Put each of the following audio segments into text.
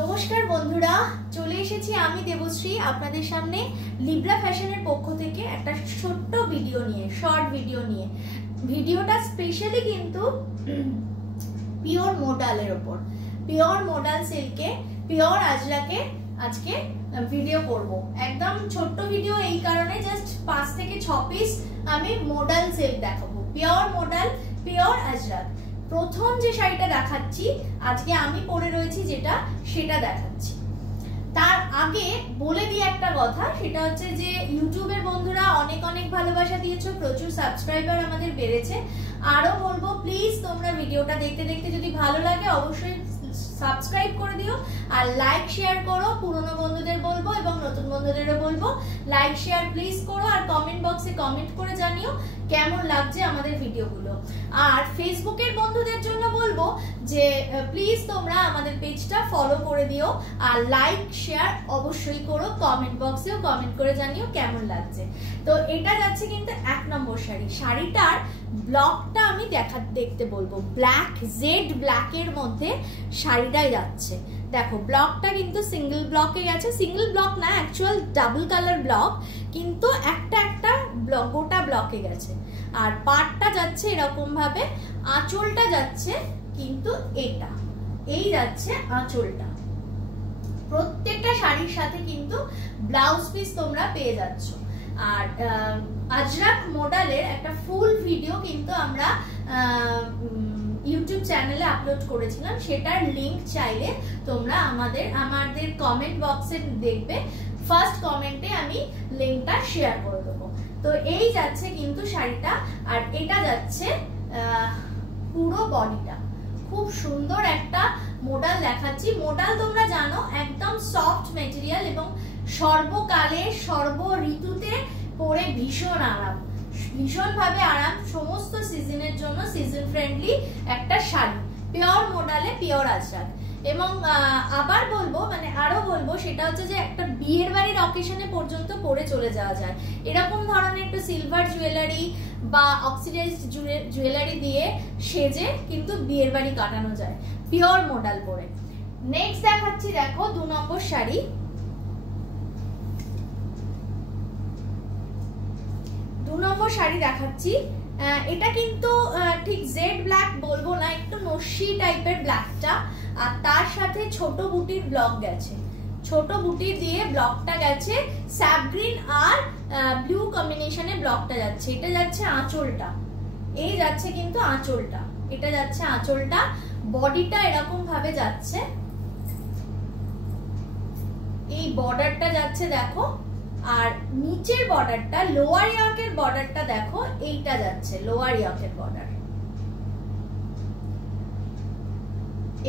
নমস্কার বন্ধুরা, চলে এসেছি আমি দেবশ্রী আপনাদের সামনে লিব্রা ফ্যাশনের পক্ষ থেকে একটা ছোট্ট ভিডিও নিয়ে, শর্ট ভিডিও নিয়ে। ভিডিওটা স্পেশালি কিন্তু পিওর মোডালের ওপর, পিওর মোডাল সিল্কে, পিওর আজরাকে আজকে ভিডিও করব। একদম ছোট্ট ভিডিও এই কারণে, জাস্ট 5 থেকে 6 পিস আমি মোডাল সিল্ক দেখাবো, পিওর মোডাল, পিওর আজরাক। প্রথম যে শাড়িটা দেখাচ্ছি আজকে আমি পরে রয়েছি যেটা, সেটা দেখাচ্ছি। তার আগে বলে দিই একটা কথা, সেটা হচ্ছে যে ইউটিউবের বন্ধুরা অনেক অনেক ভালোবাসা দিয়েছো, প্রচুর সাবস্ক্রাইবার আমাদের বেড়েছে। আরো বলবো প্লিজ তোমরা ভিডিওটা দেখতে দেখতে যদি ভালো লাগে অবশ্যই সাবস্ক্রাইব করে দিও আর লাইক শেয়ার করো। পুরনো বন্ধুদের বলবো এবং নতুন বন্ধুদেরও বলবো লাইক শেয়ার প্লিজ করো, আর কমেন্ট বক্সে কমেন্ট করে জানিও কেমন লাগছে আমাদের ভিডিওগুলো। আর ফেসবুকের বন্ধুদের জন্য বলবো যে প্লিজ তোমরা আমাদের পেজটা ফলো করে দিও আর লাইক শেয়ার অবশ্যই করো, কমেন্ট বক্সেও কমেন্ট করে জানিও কেমন লাগছে। তো এটা যাচ্ছে কিন্তু 1 নম্বর শাড়ি। শাড়িটার ব্লকটা আমি দেখতে বলবো, ব্ল্যাক, জেড ব্ল্যাকের মধ্যে শাড়িটাই যাচ্ছে। দেখো ব্লকটা কিন্তু সিঙ্গেল ব্লকে গেছে, সিঙ্গেল ব্লক না, অ্যাকচুয়াল ডাবল কালার ব্লক, কিন্তু একটা ব্লক, গোটা ব্লকে গেছে। আর পাটটা যাচ্ছে এরকম ভাবে, আঁচলটা যাচ্ছে কিন্তু এটা, এই যাচ্ছে আঁচলটা। প্রত্যেকটা শাড়ির সাথে কিন্তু ব্লাউজ পিস তোমরা পেয়ে যাচ্ছ। আর আজরাক মডেলের একটা ফুল ভিডিও কিন্তু আমরা ইউটিউব চ্যানেলে আপলোড করেছিলাম, সেটার লিংক চাইলে তোমরা আমাদের কমেন্ট বক্সে দেখবে, ফার্স্ট কমেন্টে আমি লিংকটা শেয়ার করে দেবো। তো এই যাচ্ছে কিন্তু শাড়িটা, আর এটা যাচ্ছে পুরো বডিটা। খুব সুন্দর একটা মোডাল দেখাচ্ছি। মোডাল তোমরা জানো একদম সফট মেটেরিয়াল এবং সর্বকালে সর্ব ঋতুতে পরে ভীষণ আরাম, ভীষণ ভাবে আরাম, সমস্ত সিজনের জন্য সিজন ফ্রেন্ডলি একটা শাড়ি, পিওর মোডালে পিওর আজরাক। এবং আবার বলবো, মানে আরো বলবো, সেটা হচ্ছে যে একটা বিয়ের বাড়ির অকেশনে পর্যন্ত পরে চলে যাওয়া যায়। এরকম ধরনের একটু সিলভার জুয়েলারি বা অক্সিডাইজড জুয়েলারি দিয়ে সেজে কিন্তু বিয়ের বাড়ি কাটানো যায় পিওর মোডাল পরে। নেক্সট দেখাচ্ছি, দেখো 2 নম্বর শাড়ি। 2 নম্বর শাড়ি দেখাচ্ছি। এটা কিন্তু ঠিক জেড ব্ল্যাক বলবো না, একটু নস্যি টাইপের ব্ল্যাকটা, আর তার সাথে ছোট বুটির ব্লক গেছে, ছোট বুটি দিয়ে ব্লকটা গেছে, স্যাপ গ্রিন আর ব্লু কম্বিনেশনে ব্লকটা যাচ্ছে। এটা যাচ্ছে আঁচলটা, এই যাচ্ছে কিন্তু আঁচলটা, এটা যাচ্ছে আঁচলটা। বডিটা এরকম ভাবে যাচ্ছে, এই বর্ডারটা যাচ্ছে দেখো, আর নিচের বর্ডারটা, লোয়ার ইয়র্কের বর্ডারটা দেখো, এইটা যাচ্ছে লোয়ার ইয়র্কের বর্ডার,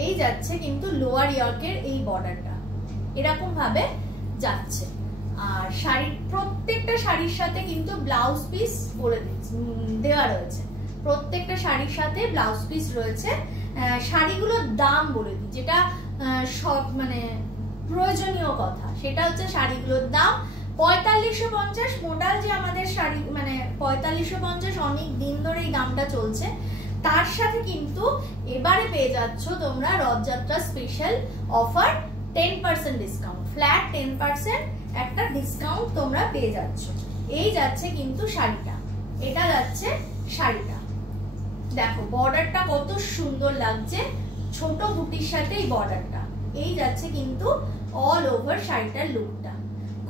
এই যাচ্ছে কিন্তু লোয়ার ইয়র্কের এই বর্ডারটা এরকম ভাবে যাচ্ছে। আর শাড়ির প্রত্যেকটা শাড়ির সাথে কিন্তু ব্লাউজ পিস বলে দেওয়া রয়েছে, প্রত্যেকটা শাড়ির সাথে ব্লাউজ পিস রয়েছে। শাড়িগুলোর দাম বলে দিই, যেটা সব মানে প্রয়োজনীয় কথা, সেটা হচ্ছে শাড়িগুলোর দাম 4550। মোডাল যে আমাদের শাড়ি, মানে 4550 অনেক দিন ধরে এই দামটা চলছে। তার সাথে কিন্তু এবারে পেয়ে যাচ্ছ তোমরা Rath Yatra special offer 10% discount, flat 10% একটা ডিসকাউন্ট তোমরা পেয়ে যাচ্ছ। এই যাচ্ছে কিন্তু শাড়িটা, এটা যাচ্ছে শাড়িটা। দেখো বর্ডারটা কত সুন্দর লাগছে, ছোট বুটির সাথে এই বর্ডারটা, এই যাচ্ছে কিন্তু অল ওভার শাড়িটার লুকটা।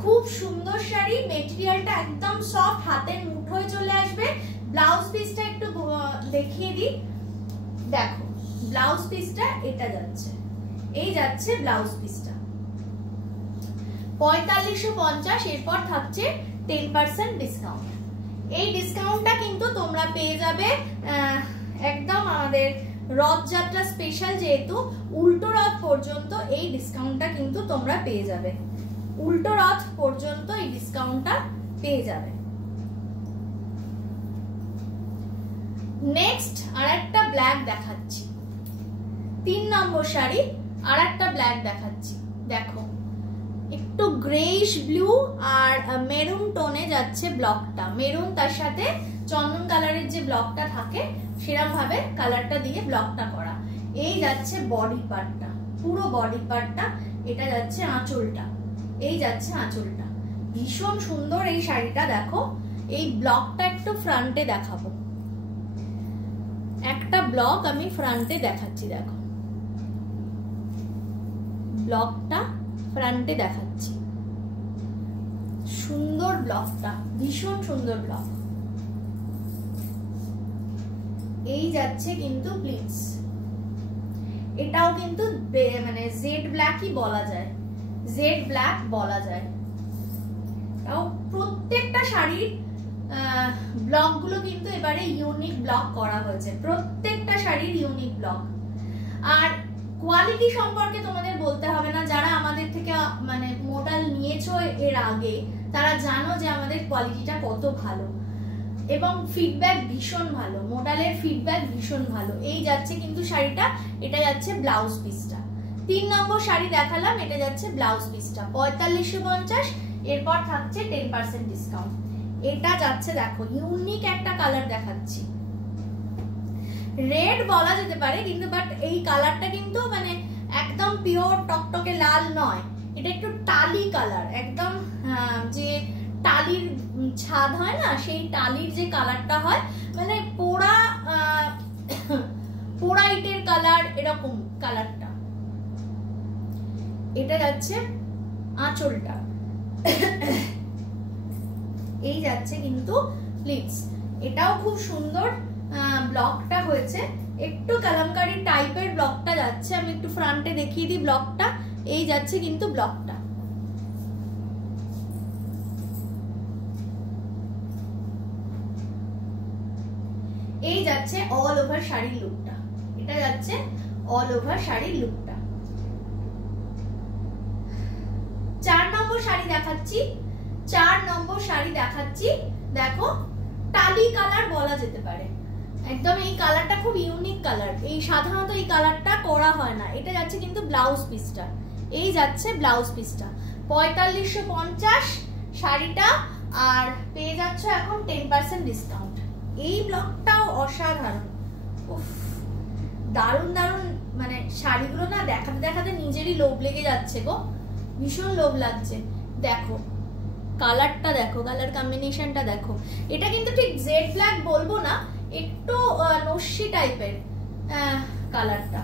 খুব সুন্দর শাড়ি, মেটেরিয়ালটা একদম সফট, হাতের মুঠোয় চলে আসবে। ব্লাউজ পিসটা একটু দেখিয়ে দিই, দেখো ব্লাউজ পিসটা এটা যাচ্ছে, এই যাচ্ছে ব্লাউজ পিসটা 4550। এরপর থাকছে 10% ডিসকাউন্ট। এই ডিসকাউন্টটা কিন্তু তোমরা পেয়ে যাবে একদম আমাদের রথযাত্রা স্পেশাল, যেহেতু উল্টো রথ পর্যন্ত এই ডিসকাউন্টটা কিন্তু তোমরা পেয়ে যাবে, উল্টো রথ পর্যন্ত এই ডিসকাউন্টটা পেয়ে যাবে। নেক্সট আরেকটা ব্ল্যাক দেখাচ্ছি, 3 নম্বর শাড়ি, আরেকটা ব্ল্যাক দেখাচ্ছি। দেখো একটু গ্রেইশ ব্লু আর মেরুন টোনে যাচ্ছে ব্লকটা, মেরুন তার সাথে চন্দন কালারের যে ব্লকটা থাকে সেরকম ভাবে কালারটা দিয়ে ব্লকটা করা। এই যাচ্ছে বডি পার্টটা, পুরো বডি পার্টটা। এটা যাচ্ছে আঁচলটা, এই যাচ্ছে আঁচলটা। ভীষণ সুন্দর এই শাড়িটা। দেখো এই ব্লকটা একটু ফ্রন্টে দেখাবো, একটা ব্লক আমি ফ্রন্টে দেখাচ্ছি। দেখো ব্লকটা ফ্রন্টে দেখাচ্ছি, সুন্দর ব্লকটা, ভীষণ সুন্দর ব্লক। এই যাচ্ছে কিন্তু প্লিটস, এটাও কিন্তু মানে জেড ব্ল্যাকই বলা যায়, জেড ব্ল্যাক বলা যায়। তাও প্রত্যেকটা শাড়ির ব্লক গুলো কিন্তু এবারে ইউনিক ব্লক করা হয়েছে, প্রত্যেকটা শাড়ির ইউনিক ব্লক। আর কোয়ালিটি সম্পর্কে তোমাদের বলতে হবে না, যারা আমাদের থেকে মানে মডেল নিয়েছো এর আগে তারা জানো যে আমাদের কোয়ালিটিটা কত ভালো এবং ফিডব্যাক ভীষণ ভালো, মডেলের ফিডব্যাক ভীষণ ভালো। এই যাচ্ছে কিন্তু শাড়িটা, এটা যাচ্ছে ব্লাউজ পিসটা। 3 নম্বর শাড়ি দেখালাম, এটা যাচ্ছে ব্লাউজ পিসটা 4550, এরপর থাকছে 10% ডিসকাউন্ট। এটা যাচ্ছে দেখো ইউনিক একটা কালার দেখাচ্ছি, রেড বলা যেতে পারে কিন্তু বাট এই কালারটা কিন্তু মানে একদম পিওর টকটকে লাল নয়, এটা একটু টালি কালার, একদম যে টালির ছাদ হয় না, সেই টালির যে কালারটা হয়, মানে পোড়া পোড়া ইটের কালার, এরকম কালারটা। এটা যাচ্ছে আঁচলটা, এই যাচ্ছে কিন্তু প্লিটস। এটাও খুব সুন্দর ব্লকটা হয়েছে, একটু কালামকারী টাইপের ব্লকটা যাচ্ছে। আমি একটু ফ্রন্টে দেখিয়ে দিই ব্লকটা, এই যাচ্ছে কিন্তু ব্লকটা। এই যাচ্ছে অল ওভার শাড়ির লুকটা, এটা যাচ্ছে অল ওভার শাড়ির লুকটা। 4 নম্বর শাড়ি দেখাচ্ছি, 4 নম্বর শাড়ি দেখাচ্ছি। দেখো টালি কালার বলা যেতে পারে, একদম এই কালারটা খুব ইউনিক কালার, এই সাধারণত এই কালারটা করা হয় না। এটা যাচ্ছে কিন্তু ব্লাউজ পিসটা, এই যাচ্ছে ব্লাউজ পিসটা 4550 শাড়িটা, আর পেয়ে যাচ্ছ এখন 10% ডিসকাউন্ট। এই ব্লকটাও অসাধারণ, উফ দারুণ দারুণ, মানে শাড়িগুলো না দেখাতে দেখাতে নিজেরই লোভ লেগে যাচ্ছে গো, ভীষণ লোভ লাগছে। দেখো কালারটা দেখো, কালার কম্বিনেশনটা দেখো। এটা কিন্তু ঠিক জেড ব্ল্যাক বলবো না, একটু নস্যি টাইপের কালারটা,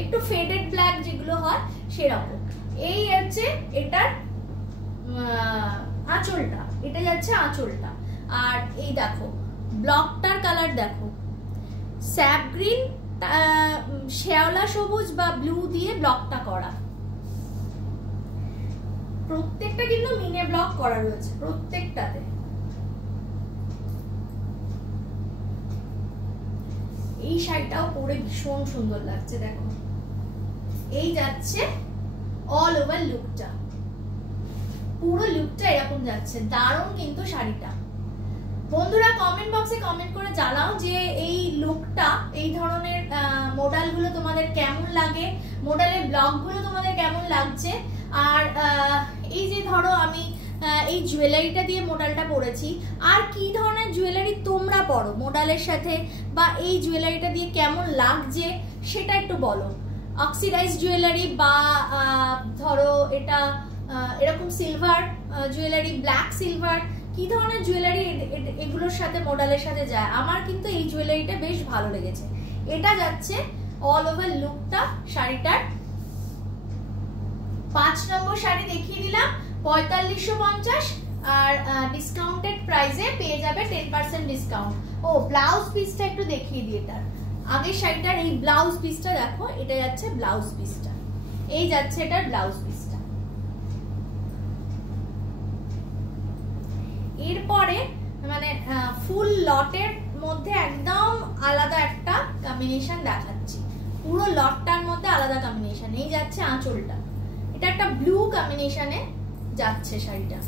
একটু ফেডেড ব্ল্যাক যেগুলো হয় সেরকম। এই হচ্ছে এটার আঁচলটা, এটা যাচ্ছে আঁচলটা। আর এই দেখো ব্লকটার কালার দেখো, স্যাপ গ্রিন, শ্যাওলা সবুজ বা ব্লু দিয়ে ব্লকটা করা। প্রত্যেকটা কিন্তু মিনে ব্লক করা রয়েছে প্রত্যেকটাতে। এই শাড়িটাও পরে ভীষণ সুন্দর লাগছে, দেখো এই যাচ্ছে অল ওভার লুকটা, পুরো লুকটা এরকম যাচ্ছে, দারুণ কিন্তু শাড়িটা। বন্ধুরা কমেন্ট বক্সে কমেন্ট করে জানাও যে এই লুকটা, এই ধরনের মডেল গুলো তোমাদের কেমন লাগে, মডেলের ব্লগ গুলো তোমাদের কেমন লাগছে। আর এই যে ধরো আমি এই জুয়েলারিটা দিয়ে মডেলটা পরেছি, আর কি ধরনের জুয়েলারি তোমরা পরো মডেলের সাথে, বা এই জুয়েলারিটা দিয়ে কেমন লাগছে সেটা একটু বলো। অক্সিডাইজ জুয়েলারি বা ধরো এটা এরকম সিলভার জুয়েলারি, ব্ল্যাক সিলভার, কি ধরনের জুয়েলারি এগুলোর সাথে মডেলের সাথে যায়। আমার কিন্তু এই জুয়েলারিটা বেশ ভালো লেগেছে। এটা যাচ্ছে অল ওভার লুকটা শাড়িটার। 5 নম্বর শাড়ি দেখিয়ে দিলাম 4550, আর ডিসকাউন্টেড প্রাইসে পেয়ে যাবে 10% ডিসকাউন্ট। ও ব্লাউজ পিসটা একটু দেখিয়ে দিই, এটার আগের শাড়িটার এই ব্লাউজ পিসটা দেখো, এটা যাচ্ছে ব্লাউজ পিসটা, এই যাচ্ছে এটার ব্লাউজ পিসটা। এরপরে মানে ফুল লটের মধ্যে একদম আলাদা একটা কম্বিনেশন দেখাচ্ছি, পুরো লটটার মধ্যে আলাদা কম্বিনেশন। এই যাচ্ছে আঁচলটা, এটা একটা ব্লু কম্বিনেশনে যাচ্ছে শাড়িটা,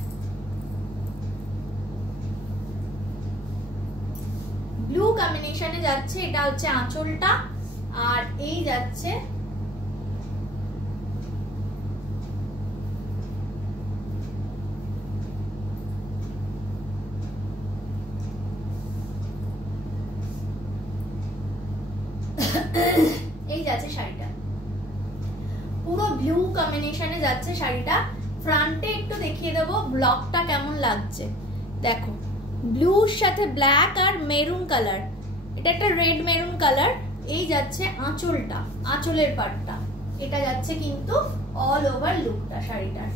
ব্লু কম্বিনেশনে যাচ্ছে। এটা হচ্ছে আঁচলটা, আর এই যাচ্ছে এই যাচ্ছে শাড়িটা। পুরো ব্লু কম্বিনেশনে যাচ্ছে শাড়িটা। ফ্রন্টে একটু দেখিয়ে দেবো ব্লকটা কেমন লাগছে। দেখো ব্লুর সাথে ব্ল্যাক আর মেরুন কালার, এটা একটা রেড মেরুন কালার। এই যাচ্ছে আঁচলটা, আঁচলের পাটটা, এটা যাচ্ছে কিন্তু অল ওভার লুকটা শাড়িটার।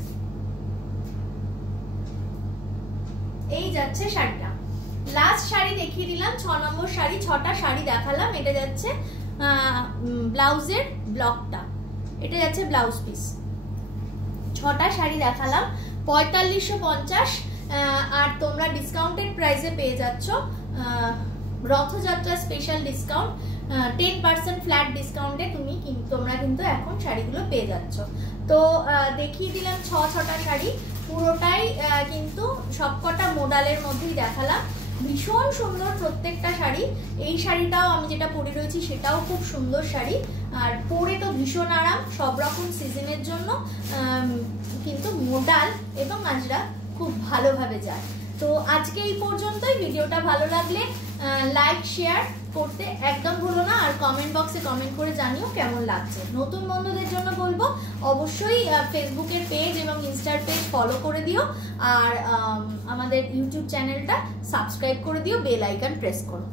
এই যাচ্ছে শাড়িটা। লাস্ট শাড়ি দেখিয়ে দিলাম, 6 নম্বর শাড়ি। 6টা শাড়ি দেখালাম। এটা যাচ্ছে ব্লাউজের ব্লকটা, এটা যাচ্ছে ব্লাউজ পিস। 6টা শাড়ি দেখালাম 4550, আর তোমরা ডিসকাউন্টেড প্রাইসে পেয়ে যাচ্ছ রথযাত্রা স্পেশাল ডিসকাউন্ট 10% ফ্ল্যাট ডিসকাউন্টে তোমরা কিন্তু এখন শাড়িগুলো পেয়ে যাচ্ছ। তো দেখিয়ে দিলাম 6টা শাড়ি, পুরোটাই কিন্তু সবকটা মোডালের মধ্যেই দেখালাম। ভীষণ সুন্দর প্রত্যেকটা শাড়ি। এই শাড়িটাও আমি যেটা পরে রয়েছি সেটাও খুব সুন্দর শাড়ি, আর পরে তো ভীষণ আরাম সব রকম সিজনের জন্য, কিন্তু মোডাল এবং আজরা খুব ভালোভাবে যায়। তো আজকে এই পর্যন্তই। ভিডিওটা ভালো লাগলে লাইক শেয়ার করতে একদম ভুলো না, আর কমেন্ট বক্সে কমেন্ট করে জানিও কেমন লাগছে। নতুন বন্ধুদের জন্য বলবো অবশ্যই ফেসবুকের পেজ এবং ইনস্টার পেজ ফলো করে দিও, আর আমাদের ইউটিউব চ্যানেলটা সাবস্ক্রাইব করে দিও, বেল আইকন প্রেস করো।